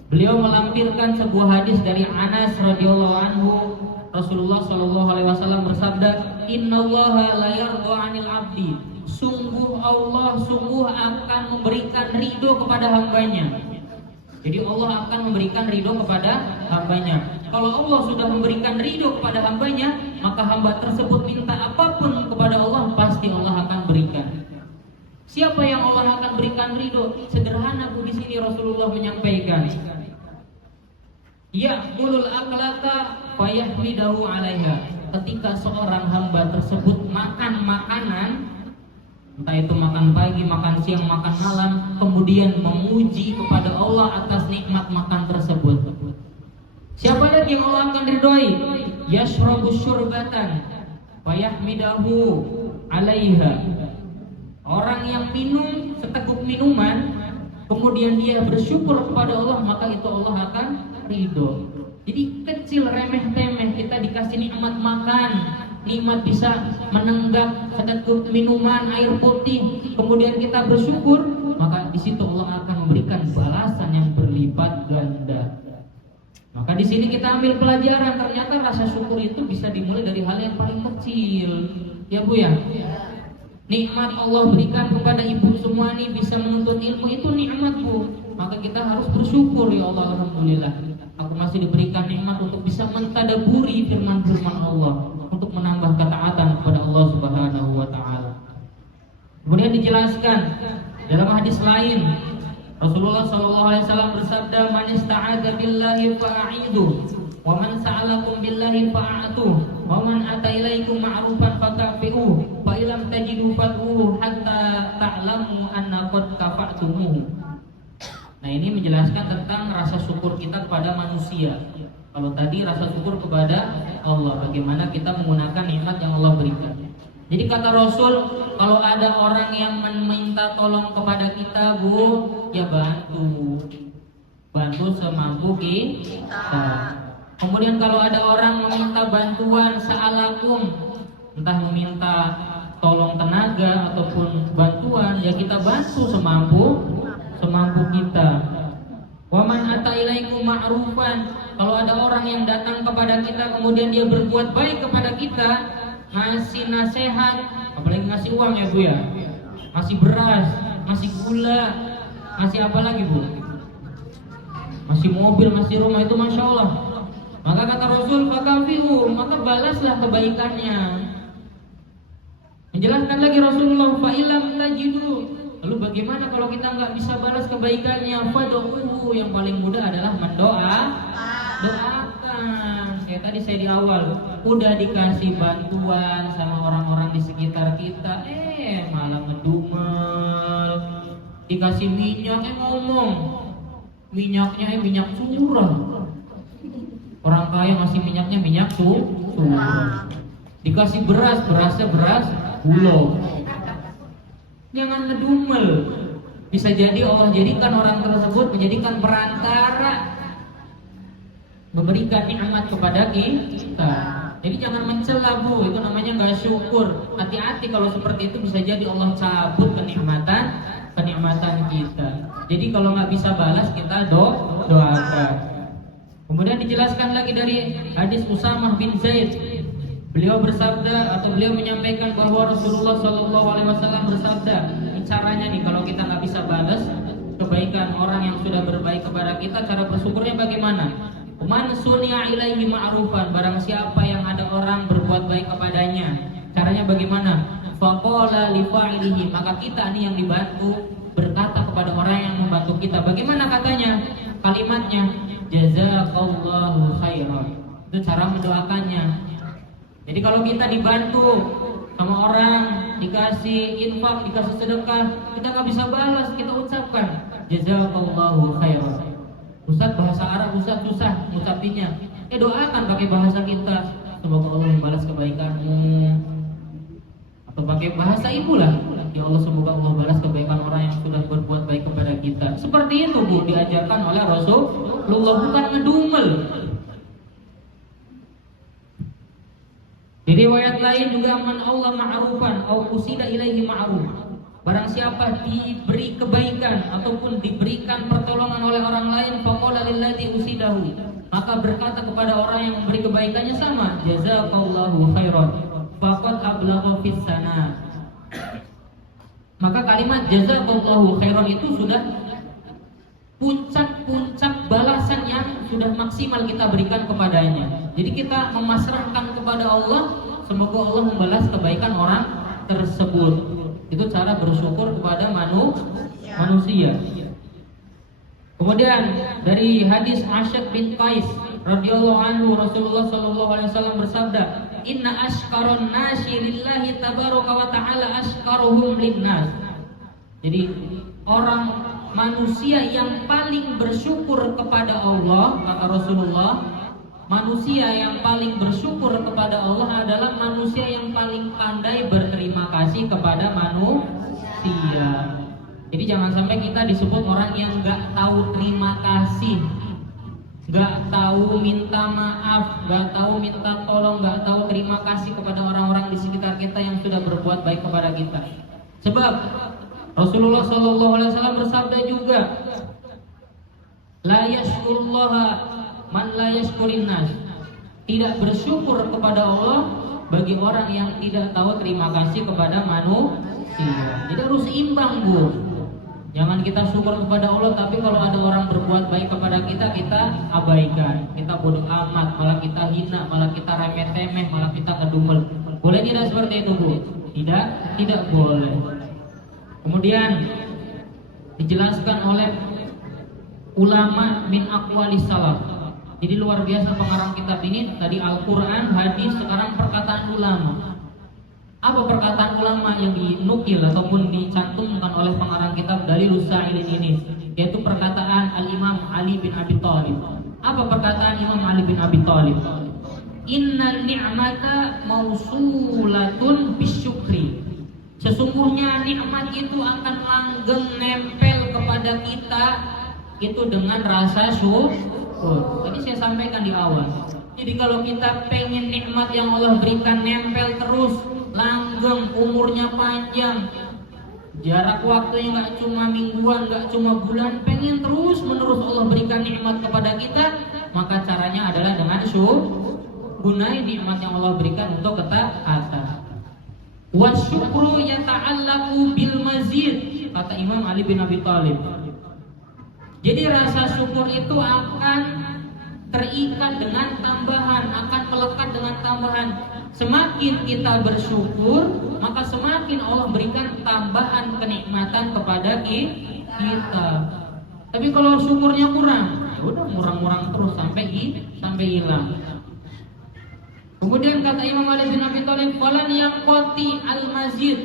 Beliau melampirkan sebuah hadis dari Anas radhiyallahu anhu. Rasulullah shallallahu alaihi wasallam bersabda, "Innallaha la yarda 'anil 'abdi." Sungguh Allah akan memberikan ridho kepada hambanya. Jadi Allah akan memberikan ridho kepada hambanya. Kalau Allah sudah memberikan ridho kepada hambanya, maka hamba tersebut minta apapun kepada Allah, pasti Allah akan berikan. Siapa yang Allah akan berikan ridho? Sederhana, Bu, di sini Rasulullah menyampaikan, ya'kulul aklata fayahmidahu 'alaiha. Ketika seorang hamba tersebut makan makanan, entah itu makan pagi, makan siang, makan malam, kemudian memuji kepada Allah atas nikmat makan tersebut. Siapa lagi yang Allah akan ridhoi? Yashrabu syurbatan fayahmidahu 'alaiha. Orang yang minum seteguk minuman, kemudian dia bersyukur kepada Allah, maka itu Allah akan ridho. Jadi kecil, remeh-temeh, kita dikasih nikmat makan, nikmat bisa menenggak seteguk minuman air putih, kemudian kita bersyukur, maka di situ Allah akan memberikan balasan yang berlipat ganda. Maka di sini kita ambil pelajaran, ternyata rasa syukur itu bisa dimulai dari hal yang paling kecil, ya Bu ya. Nikmat Allah berikan kepada ibu semua ini bisa menuntut ilmu, itu nikmat Bu. Maka kita harus bersyukur, ya Allah, alhamdulillah aku masih diberikan nikmat untuk bisa mentadaburi firman-firman Allah, untuk menambah ketaatan kepada Allah Subhanahu wa taala. Kemudian dijelaskan dalam hadis lain, Rasulullah SAW bersabda, "Man ista'adza billahi fa'idhu, wa man sa'alakum billahi fa'atu, wa man ata ilaikum ma'rufan fakafi'u, fa illam tajidu fad'u hatta ta'lamu anna qad kafa'tumuhu." Nah, ini menjelaskan tentang rasa syukur kita kepada manusia. Kalau tadi rasa syukur kepada Allah, bagaimana kita menggunakan nikmat yang Allah berikan. Jadi kata Rasul, kalau ada orang yang meminta tolong kepada kita, Bu, ya bantu semampu kita. Kemudian kalau ada orang meminta bantuan sa'alakum, entah meminta tolong tenaga ataupun bantuan, ya kita bantu semampu kita. Wa man ata ilaikum ma'rufan, kalau ada orang yang datang kepada kita kemudian dia berbuat baik kepada kita, ngasih nasihat, apalagi ngasih uang ya Bu ya, ngasih beras, ngasih gula, ngasih apa lagi Bu, ngasih mobil, ngasih rumah, itu Masya Allah. Maka kata Rasul, fakafi'u, maka balaslah kebaikannya. Menjelaskan lagi Rasulullah, fa illam tajidu, lalu bagaimana kalau kita nggak bisa balas kebaikannya? Fad'uhu, yang paling mudah adalah doakan. Kayak tadi saya di awal, udah dikasih bantuan sama orang-orang di sekitar kita, malah ngedumel. Dikasih minyak, ngomong minyaknya minyak curah. Orang kaya ngasih minyaknya minyak curah. Dikasih beras, berasnya beras bulog. Jangan ngedumel. Bisa jadi Allah jadikan orang tersebut menjadikan perantara memberikan nikmat kepada kita. Jadi jangan mencela Bu, itu namanya nggak syukur. Hati-hati kalau seperti itu, bisa jadi Allah cabut kenikmatan kita. Jadi kalau nggak bisa balas, kita doakan. Kemudian dijelaskan lagi dari hadis Usamah bin Zaid. Beliau bersabda atau beliau menyampaikan bahwa Rasulullah SAW bersabda, ini caranya nih kalau kita nggak bisa balas kebaikan orang yang sudah berbaik kepada kita, cara bersyukurnya bagaimana? Man sunia ilaihi ma'rufan, barang siapa yang ada orang berbuat baik kepadanya, caranya bagaimana? Faqala li fa'ilihi, maka kita nih yang dibantu berkata kepada orang yang membantu kita. Bagaimana katanya? Kalimatnya, jazakallahu khairan. Itu cara mendoakannya. Jadi kalau kita dibantu sama orang, dikasih infak, dikasih sedekah, kita nggak bisa balas, kita ucapkan jazakallahu khairan. Ustaz bahasa Arab, Ustaz susah ngucapinnya. Doakan pakai bahasa kita, semoga Allah membalas kebaikanmu. Atau pakai bahasa ibu lah, ya Allah semoga Allah balas kebaikan orang yang sudah berbuat baik kepada kita. Seperti itu Bu, diajarkan oleh Rasulullah, bukan ngedumel. Di riwayat lain juga, man Allah ma'rufan au usida ilaihi ma'ruf, barang siapa diberi kebaikan ataupun diberikan pertolongan oleh orang lain, faqala lilladzi usidahu, maka berkata kepada orang yang memberi kebaikannya sama, jazakallahu khairan faqad ablagha fis sana. Maka kalimat jazakallahu khairan itu sudah puncak balasan yang sudah maksimal kita berikan kepadanya. Jadi kita memasrahkan kepada Allah, semoga Allah membalas kebaikan orang tersebut. Itu cara bersyukur kepada manusia. Kemudian dari hadis Asyad bin Qais radhiyallahu anhu, Rasulullah sallallahu alaihi wasallam bersabda, "Inna ashqaron nasi lillahi tabaraka wa ta'ala ashqaruhum linnas." Jadi orang manusia yang paling bersyukur kepada Allah, kata Rasulullah, manusia yang paling bersyukur kepada Allah adalah manusia yang paling pandai berterima kasih kepada manusia. Jadi jangan sampai kita disebut orang yang gak tahu terima kasih, gak tahu minta maaf, gak tahu minta tolong, gak tahu terima kasih kepada orang-orang di sekitar kita yang sudah berbuat baik kepada kita. Sebab Rasulullah SAW bersabda juga, la yashkurullaha man la yashkurin nas. Tidak bersyukur kepada Allah bagi orang yang tidak tahu terima kasih kepada manusia. Iya. Jadi harus seimbang, Bu. Jangan kita syukur kepada Allah, tapi kalau ada orang berbuat baik kepada kita, kita abaikan, kita bodoh amat, malah kita hina, malah kita remeh-temeh, malah kita ngedumel. Boleh tidak seperti itu, Bu? Tidak boleh. Kemudian dijelaskan oleh ulama min aqwalis salaf. Jadi luar biasa pengarang kitab ini, tadi Al-Quran, hadis, sekarang perkataan ulama. Apa perkataan ulama yang dinukil ataupun dicantumkan oleh pengarang kitab dari Lusailin ini, yaitu perkataan Al-Imam Ali bin Abi Thalib. Apa perkataan Imam Ali bin Abi Thalib? Innal ni'mata mausulatun bisyukri. Sesungguhnya nikmat itu akan langgeng nempel kepada kita itu dengan rasa syukur. Tadi saya sampaikan di awal. Jadi kalau kita pengen nikmat yang Allah berikan nempel terus, langgeng, umurnya panjang, jarak waktunya nggak cuma mingguan, nggak cuma bulan, pengen terus menerus Allah berikan nikmat kepada kita, maka caranya adalah dengan syukur. Gunai nikmat yang Allah berikan untuk ketaatan. Wasyukru yata'allaqu bil mazid, kata Imam Ali bin Abi Thalib. Jadi rasa syukur itu akan terikat dengan tambahan, akan melekat dengan tambahan. Semakin kita bersyukur, maka semakin Allah berikan tambahan kenikmatan kepada kita. Tapi kalau syukurnya kurang, ya udah murang-murang terus sampai hilang. Kemudian kata Imam Ali bin Abi Thalib, "Falan yanqati al-mazid,"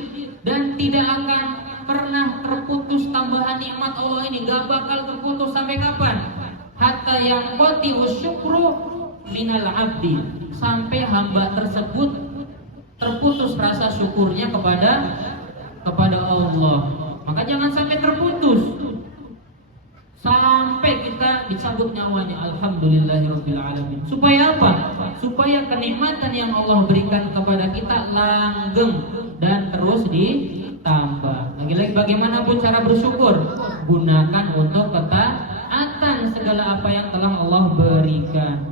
dan tidak akan pernah terputus tambahan nikmat Allah ini, gak bakal terputus sampai kapan? Hatta yanqati wasyukru minal abdi, sampai hamba tersebut terputus rasa syukurnya kepada Allah. Maka jangan sampai terputus sampai kita dicabut nyawanya. Alhamdulillahirabbil alamin. Supaya apa? Supaya kenikmatan yang Allah berikan kepada kita langgeng dan terus ditambah. Lagi-lagi bagaimana pun cara bersyukur, gunakan untuk ketaatan segala apa yang telah Allah berikan.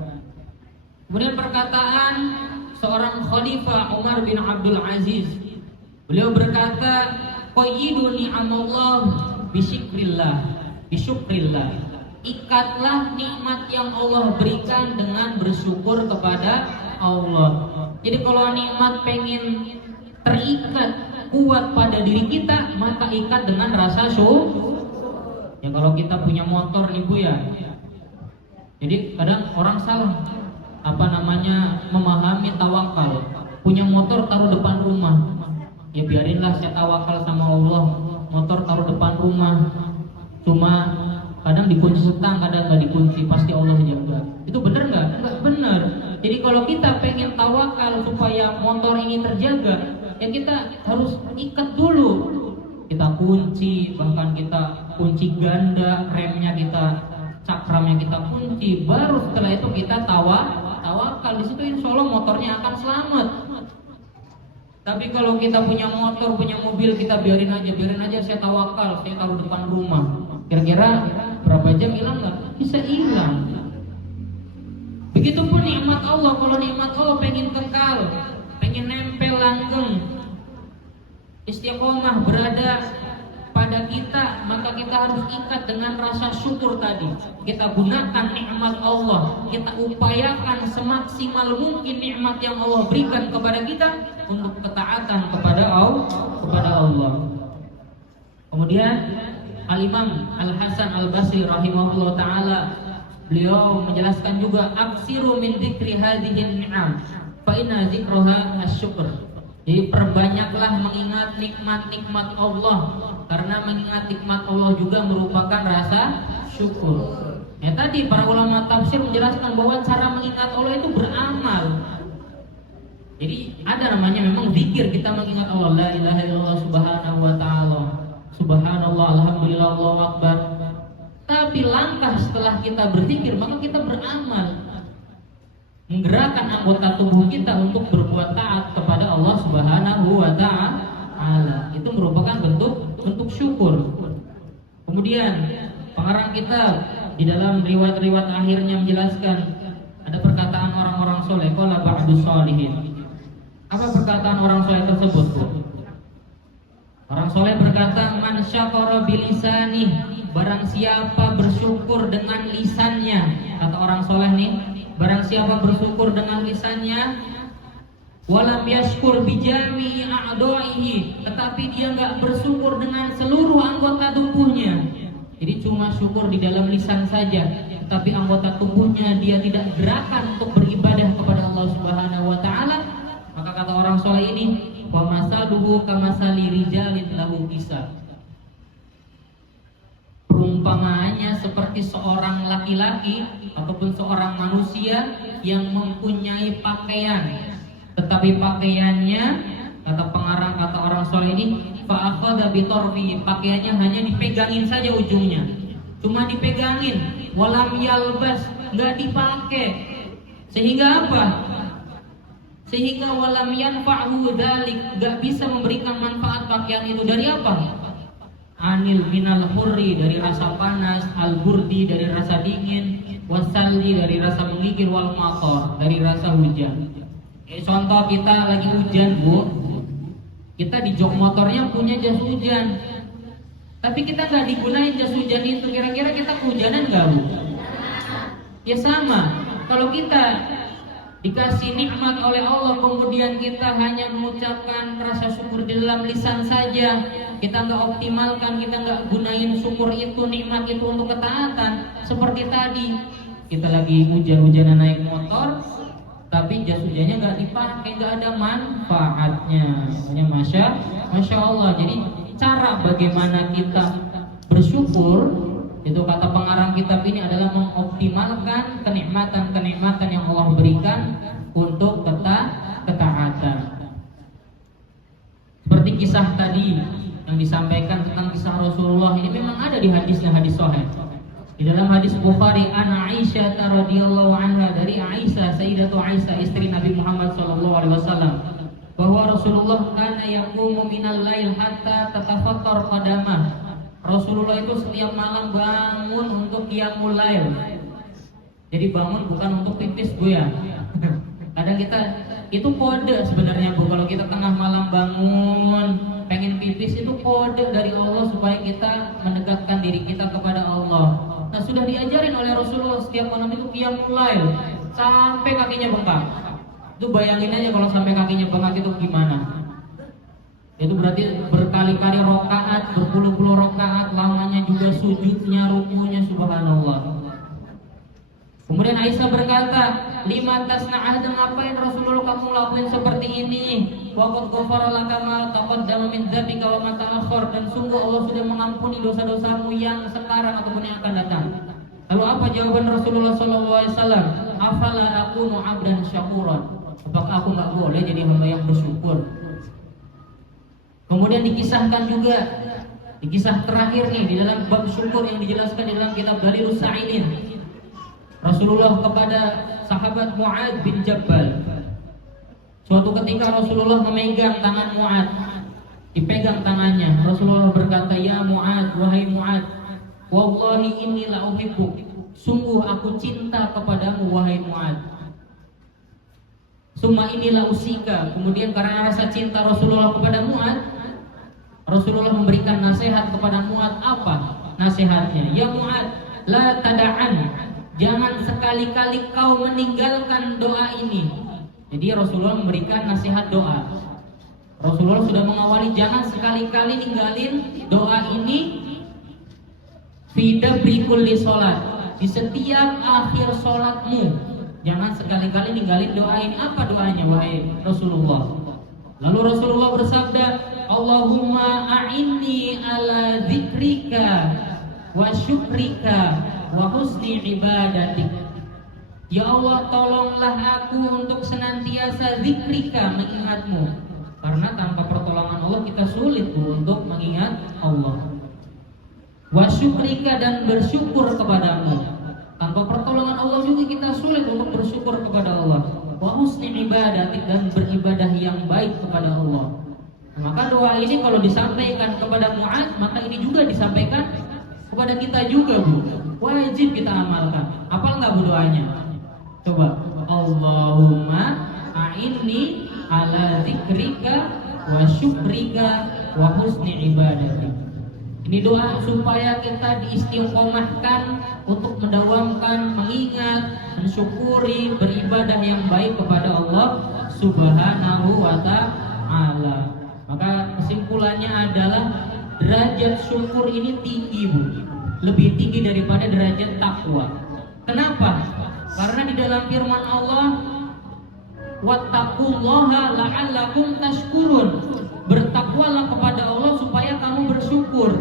Kemudian perkataan seorang khalifah Umar bin Abdul Aziz, beliau berkata, "Qayyidu ni'amallah bisyukrillah." Ikatlah nikmat yang Allah berikan dengan bersyukur kepada Allah. Jadi kalau nikmat pengen terikat kuat pada diri kita, maka ikat dengan rasa syukur. Ya kalau kita punya motor nih Bu ya. Jadi kadang orang salah memahami tawakal. Punya motor taruh depan rumah. Ya biarinlah saya tawakal sama Allah. Motor taruh depan rumah. Cuma kadang dikunci setang, kadang nggak dikunci, pasti Allah jaga. Itu benar nggak? Nggak benar. Jadi kalau kita pengen tawakal supaya motor ini terjaga, ya kita harus ikat dulu. Kita kunci, bahkan kita kunci ganda, remnya kita, cakramnya kita kunci. Baru setelah itu kita tawakal. Di situ insya Allah motornya akan selamat. Tapi kalau kita punya motor, punya mobil, kita biarin aja saya tawakal, saya taruh depan rumah. Kira-kira berapa jam hilang nggak? Bisa hilang. Begitupun nikmat Allah. Kalau nikmat Allah pengen kekal, pengen nempel langgeng, istiqomah berada pada kita, maka kita harus ikat dengan rasa syukur tadi. Kita gunakan nikmat Allah, kita upayakan semaksimal mungkin nikmat yang Allah berikan kepada kita untuk ketaatan kepada Allah. Kemudian Al-Imam Al-Hasan Al-Basri rahimahullah ta'ala, beliau menjelaskan juga, aksiru min dzikri hadhihi ni'am fa inna dzikraha asyukr. Jadi perbanyaklah mengingat nikmat-nikmat Allah, karena mengingat nikmat Allah juga merupakan rasa syukur. Ya tadi para ulama tafsir menjelaskan bahwa cara mengingat Allah itu beramal. Jadi ada namanya memang zikir, kita mengingat Allah, la ilaha illallah subhanahu wa ta'ala, subhanallah, alhamdulillah, Allahu akbar. Tapi langkah setelah kita berzikir, maka kita beramal, menggerakkan anggota tubuh kita untuk berbuat taat kepada Allah subhanahu wa ta'ala. Itu merupakan bentuk syukur. Kemudian pengarang kitab di dalam riwayat-riwayat akhirnya menjelaskan, ada perkataan orang-orang soleh, qala ba'du sholihin. Apa perkataan orang soleh tersebut, Bu? Orang soleh berkata, man syakara bilisanih, barang siapa bersyukur dengan lisannya. Kata orang soleh nih, barang siapa bersyukur dengan lisannya, walam yashkur bijami a'dha'ihi, tetapi dia enggak bersyukur dengan seluruh anggota tubuhnya. Jadi cuma syukur di dalam lisan saja, tapi anggota tubuhnya dia tidak gerakan untuk beribadah kepada Allah Subhanahu wa taala. Maka kata orang soleh ini, wa masaluhu kamasali rijalin lahu kisah. Perumpamaannya seperti seorang laki-laki ataupun seorang manusia yang mempunyai pakaian, tetapi pakaiannya, kata pengarang, kata orang soleh ini, fa akhadha bi tarfi, pakaiannya hanya dipegangin saja ujungnya, cuma dipegangin, walam yalbas, enggak dipakai. Sehingga apa? Sehingga walam yanfa'hu dzalik, enggak bisa memberikan manfaat pakaian itu. Dari apa? Anil minal hurri, dari rasa panas, al burdi, dari rasa dingin, wasalli, dari rasa menggigil, wal matar, dari rasa hujan. Contoh kita lagi hujan, Bu. Kita di jok motornya punya jas hujan, tapi kita nggak digunain jas hujan itu. Kira-kira kita kehujanan nggak, Bu? Ya sama. Kalau kita dikasih nikmat oleh Allah, kemudian kita hanya mengucapkan rasa syukur di dalam lisan saja, kita nggak optimalkan, kita nggak gunain syukur itu, nikmat itu untuk ketaatan. Seperti tadi, kita lagi hujan-hujanan naik motor, tapi jas hujannya nggak dipakai, nggak ada manfaatnya. Makanya masya Allah. Jadi cara bagaimana kita bersyukur, itu kata pengarang kitab ini adalah mengoptimalkan kenikmatan-kenikmatan yang Allah berikan untuk ketaatan. Seperti kisah tadi yang disampaikan tentang kisah Rasulullah, ini memang ada di hadis sahih. Di dalam hadis Bukhari, an Aisyah radhiyallahu anha, dari Aisyah, Sayyidatu Aisyah, istri Nabi Muhammad sallallahu alaihi wasallam, bahwa Rasulullah kana yaqumu minal lail hatta tatafattar qadamah. Rasulullah itu setiap malam bangun untuk qiyamul lail. Jadi bangun bukan untuk pipis, Bu ya. Kadang kita itu kode sebenarnya, Bu. Kalau kita tengah malam bangun pengen pipis, itu kode dari Allah supaya kita mendekatkan diri kita kepada Allah. Nah, sudah diajarin oleh Rasulullah setiap malam itu qiyamul lail sampai kakinya bengkak. Itu bayangin aja kalau sampai kakinya bengkak itu gimana. Itu berarti berkali-kali rakaat, berpuluh-puluh rakaat, lamanya juga sujudnya, rukunya, subhanallah. Kemudian Aisyah berkata, lima tasna'ah, ngapain Rasulullah kamu lakuin seperti ini? Waqad ghafara laka ma taqaddama min dzambika wa ma ta'akhkhar, dan sungguh Allah sudah mengampuni dosa-dosamu yang sekarang ataupun yang akan datang. Lalu apa jawaban Rasulullah SAW? Afala akunu 'abdan syakuran, apakah aku nggak boleh jadi hamba yang bersyukur? Kemudian dikisahkan juga, di kisah terakhir nih di dalam bab syukur yang dijelaskan di dalam kitab Dalilus Sa'idin, Rasulullah kepada sahabat Mu'adz bin Jabal. Suatu ketika Rasulullah memegang tangan Mu'adz, dipegang tangannya. Rasulullah berkata, ya Mu'adz, wahai Mu'adz, wallahi inni la uhibbuk, sungguh aku cinta kepadamu wahai Mu'adz. Summa inilah usika, kemudian karena rasa cinta Rasulullah kepada Mu'adz, Rasulullah memberikan nasihat kepada Mu'adz. Apa nasihatnya? Ya Mu'adz, la tada'an, jangan sekali-kali kau meninggalkan doa ini. Jadi Rasulullah memberikan nasihat doa. Rasulullah sudah mengawali, jangan sekali-kali ninggalin doa ini. Fi dabri kulli sholat, di setiap akhir sholatmu, jangan sekali-kali ninggalin doa ini. Apa doanya wahai Rasulullah? Lalu Rasulullah bersabda, Allahumma a'inni ala zikrika wa syukrika wa husni ibadatik. Ya Allah, tolonglah aku untuk senantiasa zikrika, mengingatmu. Karena tanpa pertolongan Allah kita sulit, Bu, untuk mengingat Allah. Wa syukrika, dan bersyukur kepadamu. Tanpa pertolongan Allah juga kita sulit untuk bersyukur kepada Allah. Wa husni ibadatik, dan beribadah yang baik kepada Allah. Maka doa ini kalau disampaikan kepada Mu'adz, maka ini juga disampaikan kepada kita juga, Bu. Wajib kita amalkan. Apa enggak, Bu, doanya? Coba. Allahumma a'inni ala zikrika wa syukrika wa husni ibadatik. Ini doa supaya kita diistiqomahkan untuk mendawamkan, mengingat, mensyukuri, beribadah yang baik kepada Allah Subhanahu wa ta'ala. Maka kesimpulannya adalah derajat syukur ini tinggi, Bu. Lebih tinggi daripada derajat takwa. Kenapa? Karena di dalam firman Allah, wattaqullaha la'allakum tashkurun. Bertakwalah kepada Allah supaya kamu bersyukur.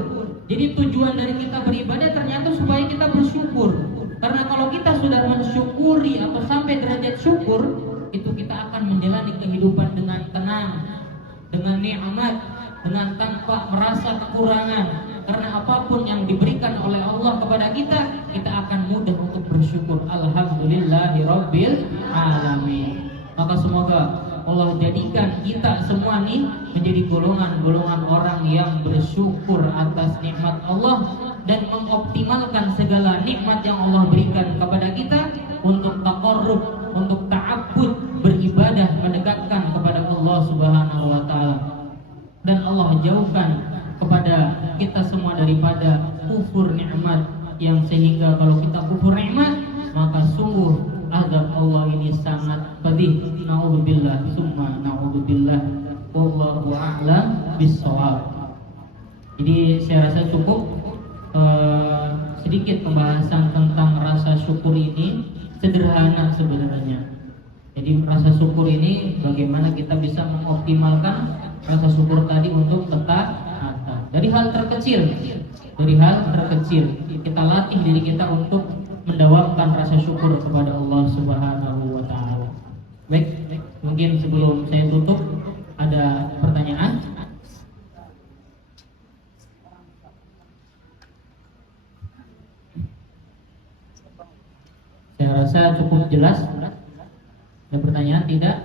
Jadi tujuan dari kita beribadah ternyata supaya kita bersyukur. Karena kalau kita sudah mensyukuri atau sampai derajat syukur, itu kita akan menjalani kehidupan dengan tenang, dengan nikmat, dengan tanpa merasa kekurangan. Karena apapun yang diberikan oleh Allah kepada kita, kita akan mudah untuk bersyukur. Alhamdulillahirabbil alamin. Maka semoga Allah jadikan kita semua nih menjadi golongan-golongan orang yang bersyukur atas nikmat Allah dan mengoptimalkan segala nikmat yang Allah berikan kepada kita untuk taqarrub, untuk ta'abbud, beribadah, mendekatkan kepada Allah Subhanahu wa taala. Dan Allah jauhkan kepada kita semua daripada kufur nikmat, yang sehingga kalau kita kufur nikmat maka sungguh azab Allah ini sangat pedih. Na'udzubillah, summa na'udzubillah. Wallahu a'lam bissawab. Jadi saya rasa cukup sedikit pembahasan tentang rasa syukur ini. Sederhana sebenarnya. Jadi rasa syukur ini bagaimana kita bisa mengoptimalkan rasa syukur tadi untuk ketaatan. Dari hal terkecil kita latih diri kita untuk mendawamkan rasa syukur kepada Allah Subhanahu wa taala. Baik, mungkin sebelum saya tutup ada pertanyaan? Saya rasa cukup jelas. Ada pertanyaan tidak?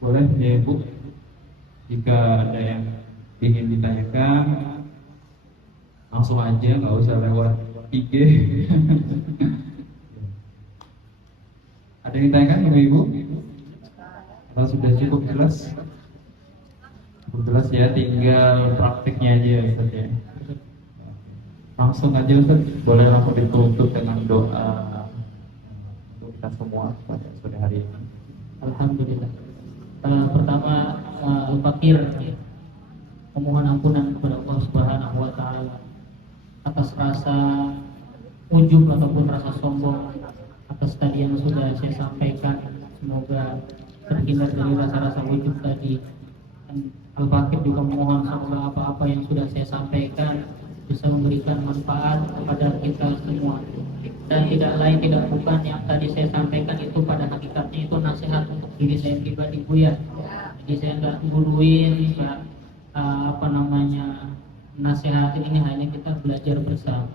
Boleh ya Ibu, jika ada yang ingin ditanyakan langsung aja, nggak usah lewat IG. Ada yang ditanyakan Ibu? Atau sudah cukup jelas? Cukup jelas ya, tinggal praktiknya aja Ustaz ya. Langsung aja Ustaz, boleh langsung ditutup dengan doa untuk kita semua pada sore hari ini. Alhamdulillah. Pertama, Al-Fakir memohon ampunan kepada Allah Subhanahu wa taala atas rasa ujub ataupun rasa sombong atas tadi yang sudah saya sampaikan. Semoga terhindar dari rasa-rasa ujub tadi. Al-Fakir juga memohon semoga apa-apa yang sudah saya sampaikan bisa memberikan manfaat kepada kita semua. Dan tidak lain tidak bukan yang tadi saya sampaikan itu pada hakikatnya itu nasihat untuk diri saya pribadi, Bu ya. Jadi saya nggak guruin, nggak nasihatin, ini hanya kita belajar bersama.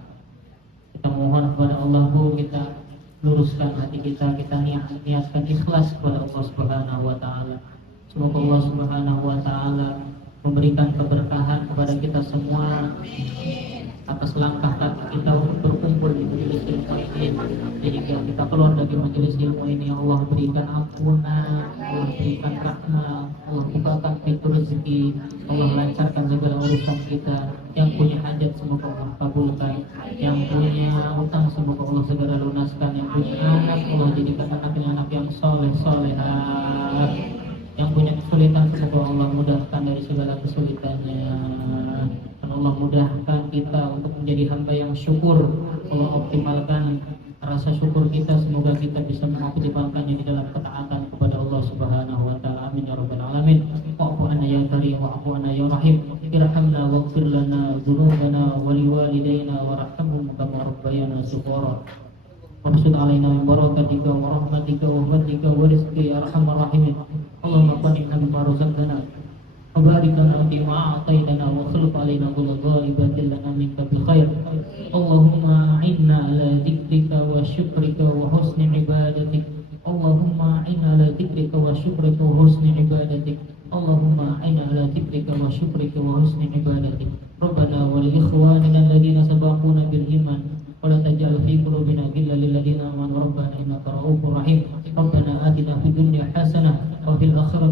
Kita mohon kepada Allah, Bu, kita luruskan hati kita niatkan ikhlas kepada Allah Subhanahu wa taala. Semoga Allah Subhanahu wa taala memberikan keberkahan kepada kita semua atas langkah kaki kita untuk berkumpul di majelis ilmu ini. Jadi kita keluar dari majelis ilmu ini, Allah berikan ampunan, Allah berikan rahmat, Allah bukakan pintu rezeki, Allah lancarkan segala urusan kita. Yang punya hajat semoga Allah kabulkan, yang punya utang semoga Allah segera lunaskan, yang punya anak Allah jadikan anaknya anak yang soleh-solehah, yang punya kesulitan semoga Allah mudahkan dari segala kesulitannya. Dan Allah mudahkan kita untuk menjadi hamba yang syukur. Allah optimalkan rasa syukur kita, semoga kita bisa mengoptimalkannya di dalam ketaatan kepada Allah Subhanahu wa taala. Amin ya rabbal alamin. Wa'fu anna ya karim wa'fu anna ya rahim. Irhamna waghfir lana dzunubana wa liwalidayna warhamhum kama rabbayana shighara. Wabsut alaina min barakatika wa rahmatika wa fadlika wa rizqika ya arhamar rahimin. Allahumma qadimna bima razaqtana wa barik lana fima a'taytana wa khulf alaina kullu ghaibatin lana minka bi khair. Allahumma a'inna ala dzikrika wa syukrika wa husni ibadatik. Allahumma a'inna ala dzikrika wa syukrika wa husni ibadatik. Allahumma a'inna ala dzikrika wa syukrika wa husni ibadatik. Rabbana wa li ikhwanina alladhina sabaquna bil iman ولا تجعل في قلوبنا غلا للذين آمنوا ربنا إنك رؤوف رحيم ربنا آتنا في الدنيا حسنة وفي الآخرة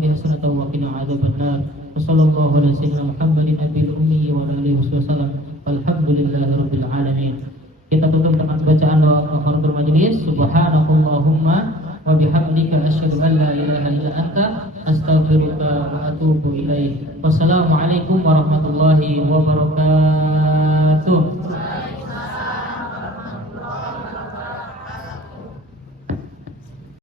kafaratul majlis. Subhanakallahumma wa bihamdika asyhadu an la ilaha illa anta astaghfiruka wa atubu ilaik. Wassalamualaikum warahmatullahi wabarakatuh.